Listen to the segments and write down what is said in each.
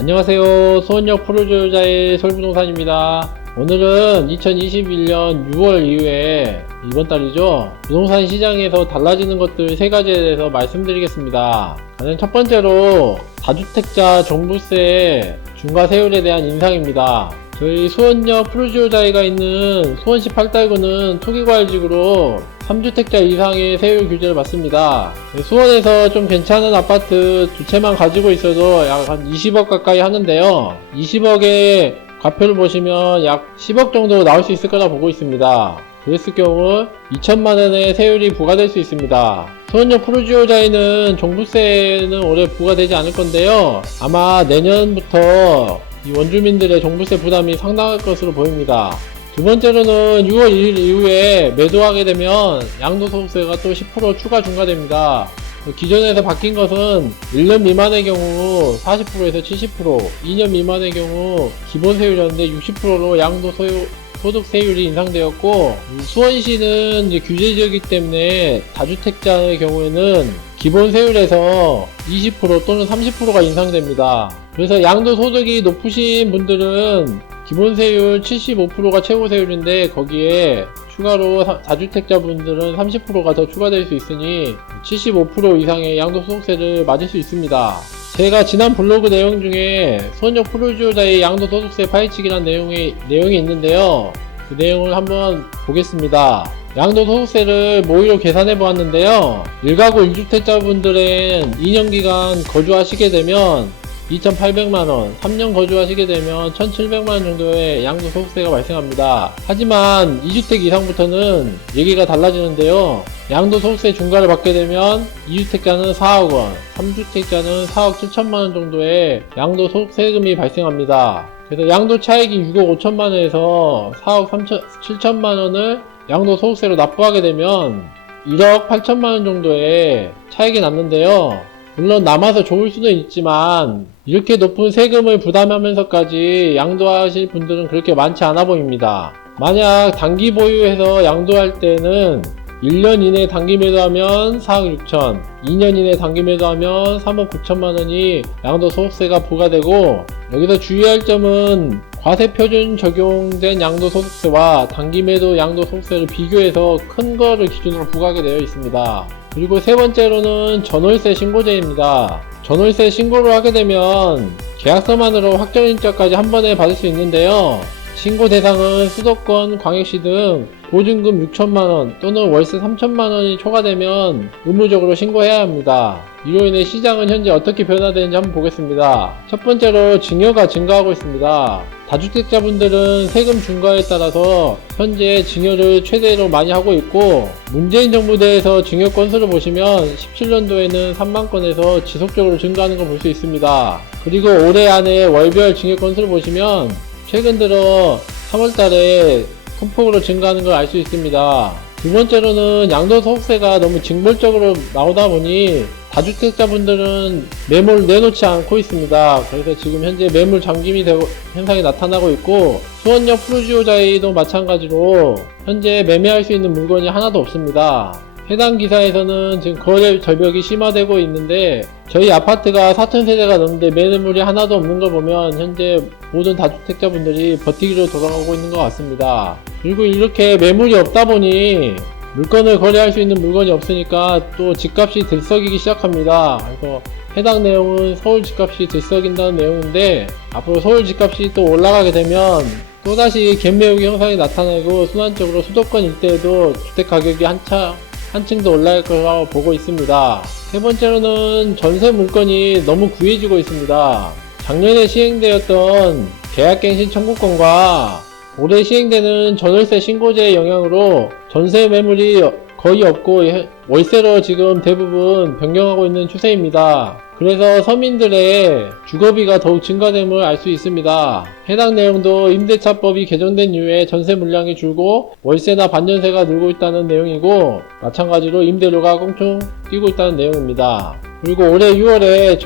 안녕하세요. 수원역 프로주유자의 서울부동산입니다. 오늘은 2021년 6월 이후에 이번 달이죠. 부동산 시장에서 달라지는 것들 3가지에 대해서 말씀드리겠습니다. 가장 첫 번째로 다주택자 종부세 중과 세율에 대한 인상입니다. 저희 수원역 프로주유자가 있는 수원시 8달구는 토기과열지구로 3주택자 이상의 세율 규제를 받습니다. 수원에서 좀 괜찮은 아파트 2채만 가지고 있어도 약 한 20억 가까이 하는데요. 20억의 과표를 보시면 약 10억 정도 나올 수 있을 거라 보고 있습니다. 그랬을 경우 2천만원의 세율이 부과될 수 있습니다. 수원역 프로주유자에는 종부세는 올해 부과되지 않을 건데요. 아마 내년부터 이 원주민들의 종부세 부담이 상당할 것으로 보입니다. 두 번째로는 6월 1일 이후에 매도하게 되면 양도소득세가 또 10% 추가 중과됩니다. 기존에서 바뀐 것은 1년 미만의 경우 40%에서 70%, 2년 미만의 경우 기본세율이었는데 60%로 양도소득세율이 인상되었고, 수원시는 이제 규제지역이기 때문에 다주택자의 경우에는 기본세율에서 20% 또는 30%가 인상됩니다. 그래서 양도소득이 높으신 분들은 기본세율 75%가 최고세율인데 거기에 추가로 다주택자분들은 30%가 더 추가될 수 있으니 75% 이상의 양도소득세를 맞을 수 있습니다. 제가 지난 블로그 내용 중에 수원역 프로주유자의 양도소득세 파헤치기란 내용이 있는데요. 그 내용을 한번 보겠습니다. 양도소득세를 모의로 계산해 보았는데요. 1가구 1주택자분들은 2년기간 거주하시게 되면 2,800만원, 3년 거주하시게 되면 1,700만원 정도의 양도소득세가 발생합니다. 하지만 2주택 이상부터는 얘기가 달라지는데요. 양도소득세 중과를 받게 되면 2주택자는 4억원, 3주택자는 4억 7천만원 정도의 양도소득세금이 발생합니다. 그래서 양도차익이 6억 5천만원에서 4억 7천만원을 양도소득세로 납부하게 되면 1억 8천만원 정도의 차익이 남는데요. 물론 남아서 좋을 수도 있지만 이렇게 높은 세금을 부담하면서까지 양도하실 분들은 그렇게 많지 않아 보입니다. 만약 단기 보유해서 양도할 때는 1년 이내 단기 매도하면 4억 6천, 2년 이내 단기 매도하면 3억 9천만원이 양도소득세가 부과되고, 여기서 주의할 점은 과세표준 적용된 양도소득세와 단기 매도 양도소득세를 비교해서 큰 거를 기준으로 부과하게 되어 있습니다. 그리고 세 번째로는 전월세 신고제입니다. 전월세 신고를 하게 되면 계약서만으로 확정인적까지 한 번에 받을 수 있는데요. 신고 대상은 수도권, 광역시 등 보증금 6천만원 또는 월세 3천만원이 초과되면 의무적으로 신고해야 합니다. 이로 인해 시장은 현재 어떻게 변화되는지 한번 보겠습니다. 첫 번째로 증여가 증가하고 있습니다. 다주택자분들은 세금 중과에 따라서 현재 증여를 최대로 많이 하고 있고, 문재인 정부대에서 증여 건수를 보시면 17년도에는 3만 건에서 지속적으로 증가하는 걸 볼 수 있습니다. 그리고 올해 안에 월별 증여 건수를 보시면 최근 들어 3월달에 큰 폭으로 증가하는 걸 알 수 있습니다. 두 번째로는 양도소득세가 너무 징벌적으로 나오다 보니 다주택자분들은 매물 내놓지 않고 있습니다. 그래서 지금 현재 매물 잠김이 현상이 나타나고 있고, 수원역 프로주유자도 마찬가지로 현재 매매할 수 있는 물건이 하나도 없습니다. 해당 기사에서는 지금 거래 절벽이 심화되고 있는데, 저희 아파트가 4,000세대가 넘는데 매물이 하나도 없는 걸 보면 현재 모든 다주택자분들이 버티기로 돌아가고 있는 것 같습니다. 그리고 이렇게 매물이 없다 보니 물건을 거래할 수 있는 물건이 없으니까 또 집값이 들썩이기 시작합니다. 그래서 해당 내용은 서울 집값이 들썩인다는 내용인데, 앞으로 서울 집값이 또 올라가게 되면 또다시 갭매우기 현상이 나타나고 순환적으로 수도권 일대에도 주택 가격이 한층 더 올라갈 거라고 보고 있습니다. 세 번째로는 전세 물건이 너무 구해지고 있습니다. 작년에 시행되었던 계약갱신 청구권과 올해 시행되는 전월세 신고제의 영향으로 전세 매물이 거의 없고 월세로 지금 대부분 변경하고 있는 추세입니다. 그래서 서민들의 주거비가 더욱 증가됨을 알 수 있습니다. 해당 내용도 임대차법이 개정된 이후에 전세 물량이 줄고 월세나 반전세가 늘고 있다는 내용이고, 마찬가지로 임대료가 껑충 뛰고 있다는 내용입니다. 그리고 올해 6월에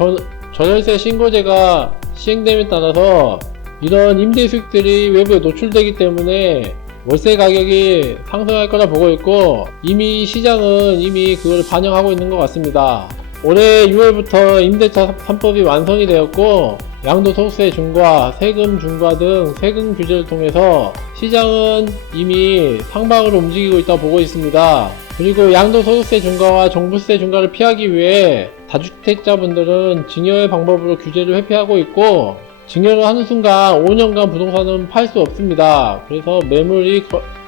전월세 신고제가 시행됨에 따라서 이런 임대 수익들이 외부에 노출되기 때문에 월세 가격이 상승할 거라 보고 있고, 이미 시장은 그걸 반영하고 있는 것 같습니다. 올해 6월부터 임대차 3법이 완성이 되었고, 양도소득세 중과, 세금 중과 등 세금 규제를 통해서 시장은 이미 상방으로 움직이고 있다고 보고 있습니다. 그리고 양도소득세 중과와 종부세 중과를 피하기 위해 다주택자분들은 증여의 방법으로 규제를 회피하고 있고, 증여를 하는 순간 5년간 부동산은 팔 수 없습니다. 그래서 매물이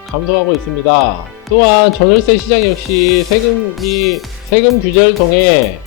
감소하고 있습니다. 또한 전월세 시장 역시 세금 규제를 통해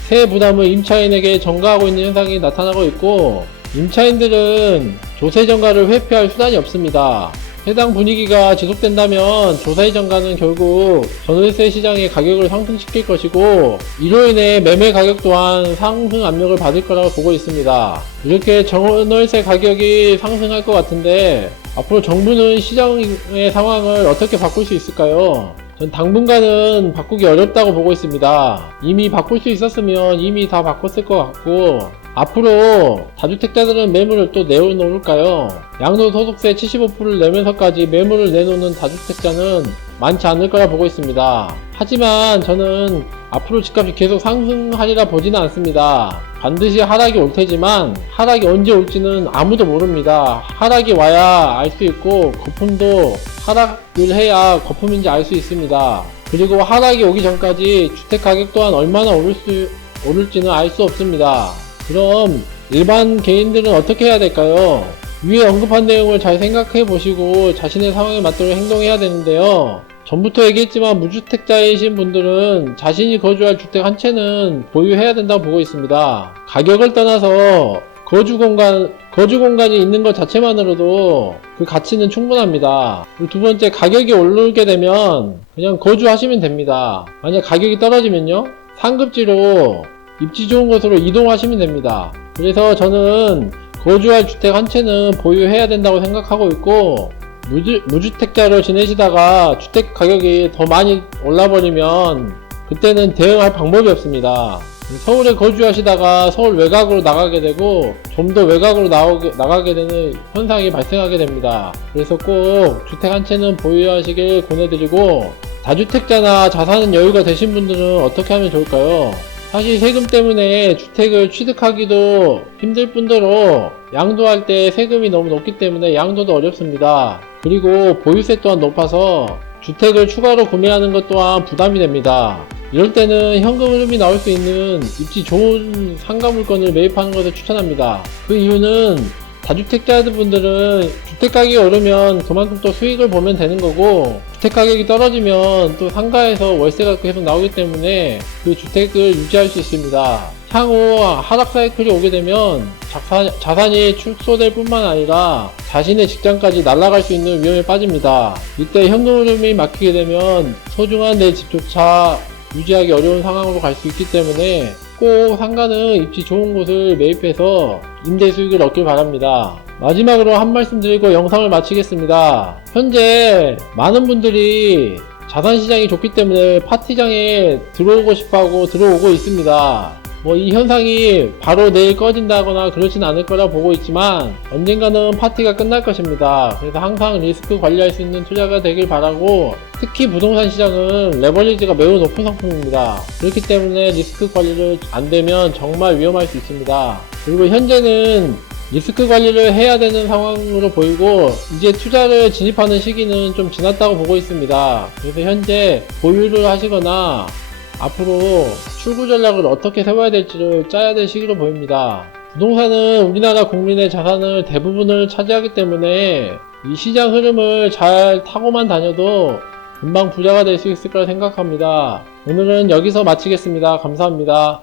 세 부담을 임차인에게 전가하고 있는 현상이 나타나고 있고, 임차인들은 조세 전가를 회피할 수단이 없습니다. 해당 분위기가 지속된다면 조세 전가는 결국 전월세 시장의 가격을 상승시킬 것이고, 이로 인해 매매 가격 또한 상승 압력을 받을 거라고 보고 있습니다. 이렇게 전월세 가격이 상승할 것 같은데 앞으로 정부는 시장의 상황을 어떻게 바꿀 수 있을까요? 전 당분간은 바꾸기 어렵다고 보고 있습니다. 이미 바꿀 수 있었으면 이미 다 바꿨을 것 같고, 앞으로 다주택자들은 매물을 또 내놓을까요? 양도소득세 75%를 내면서까지 매물을 내놓는 다주택자는 많지 않을 거라 보고 있습니다. 하지만 저는 앞으로 집값이 계속 상승하리라 보지는 않습니다. 반드시 하락이 올 테지만 하락이 언제 올지는 아무도 모릅니다. 하락이 와야 알 수 있고, 거품도 하락을 해야 거품인지 알 수 있습니다. 그리고 하락이 오기 전까지 주택가격 또한 얼마나 오를지는 알 수 없습니다. 그럼 일반 개인들은 어떻게 해야 될까요? 위에 언급한 내용을 잘 생각해 보시고 자신의 상황에 맞도록 행동해야 되는데요. 전부터 얘기했지만 무주택자이신 분들은 자신이 거주할 주택 한 채는 보유해야 된다고 보고 있습니다. 가격을 떠나서 거주 공간이 있는 것 자체만으로도 그 가치는 충분합니다. 그리고 두 번째, 가격이 오르게 되면 그냥 거주하시면 됩니다. 만약 가격이 떨어지면요, 상급지로 입지 좋은 곳으로 이동하시면 됩니다. 그래서 저는 거주할 주택 한 채는 보유해야 된다고 생각하고 있고, 무주택자로 지내시다가 주택 가격이 더 많이 올라버리면 그때는 대응할 방법이 없습니다. 서울에 거주하시다가 서울 외곽으로 나가게 되고 좀 더 외곽으로 나가게 되는 현상이 발생하게 됩니다. 그래서 꼭 주택 한 채는 보유하시길 권해드리고, 다주택자나 자산 여유가 되신 분들은 어떻게 하면 좋을까요? 사실 세금 때문에 주택을 취득하기도 힘들 뿐더러 양도할 때 세금이 너무 높기 때문에 양도도 어렵습니다. 그리고 보유세 또한 높아서 주택을 추가로 구매하는 것 또한 부담이 됩니다. 이럴 때는 현금 흐름이 나올 수 있는 입지 좋은 상가 물건을 매입하는 것을 추천합니다. 그 이유는 다주택자분들은 주택가격이 오르면 그만큼 또 수익을 보면 되는 거고, 주택가격이 떨어지면 또 상가에서 월세가 계속 나오기 때문에 그 주택을 유지할 수 있습니다. 향후 하락 사이클이 오게 되면 자산이 축소될 뿐만 아니라 자신의 직장까지 날아갈 수 있는 위험에 빠집니다. 이때 현금 흐름이 막히게 되면 소중한 내 집조차 유지하기 어려운 상황으로 갈 수 있기 때문에 꼭 상가는 입지 좋은 곳을 매입해서 임대 수익을 얻길 바랍니다. 마지막으로 한 말씀 드리고 영상을 마치겠습니다. 현재 많은 분들이 자산시장이 좋기 때문에 파티장에 들어오고 싶어하고 들어오고 있습니다. 이 현상이 바로 내일 꺼진다거나 그렇진 않을 거라 보고 있지만 언젠가는 파티가 끝날 것입니다. 그래서 항상 리스크 관리할 수 있는 투자가 되길 바라고, 특히 부동산 시장은 레버리지가 매우 높은 상품입니다. 그렇기 때문에 리스크 관리를 안 되면 정말 위험할 수 있습니다. 그리고 현재는 리스크 관리를 해야 되는 상황으로 보이고, 이제 투자를 진입하는 시기는 좀 지났다고 보고 있습니다. 그래서 현재 보유를 하시거나 앞으로 출구 전략을 어떻게 세워야 될지를 짜야 될 시기로 보입니다. 부동산은 우리나라 국민의 자산을 대부분을 차지하기 때문에 이 시장 흐름을 잘 타고만 다녀도 금방 부자가 될 수 있을 거라 생각합니다. 오늘은 여기서 마치겠습니다. 감사합니다.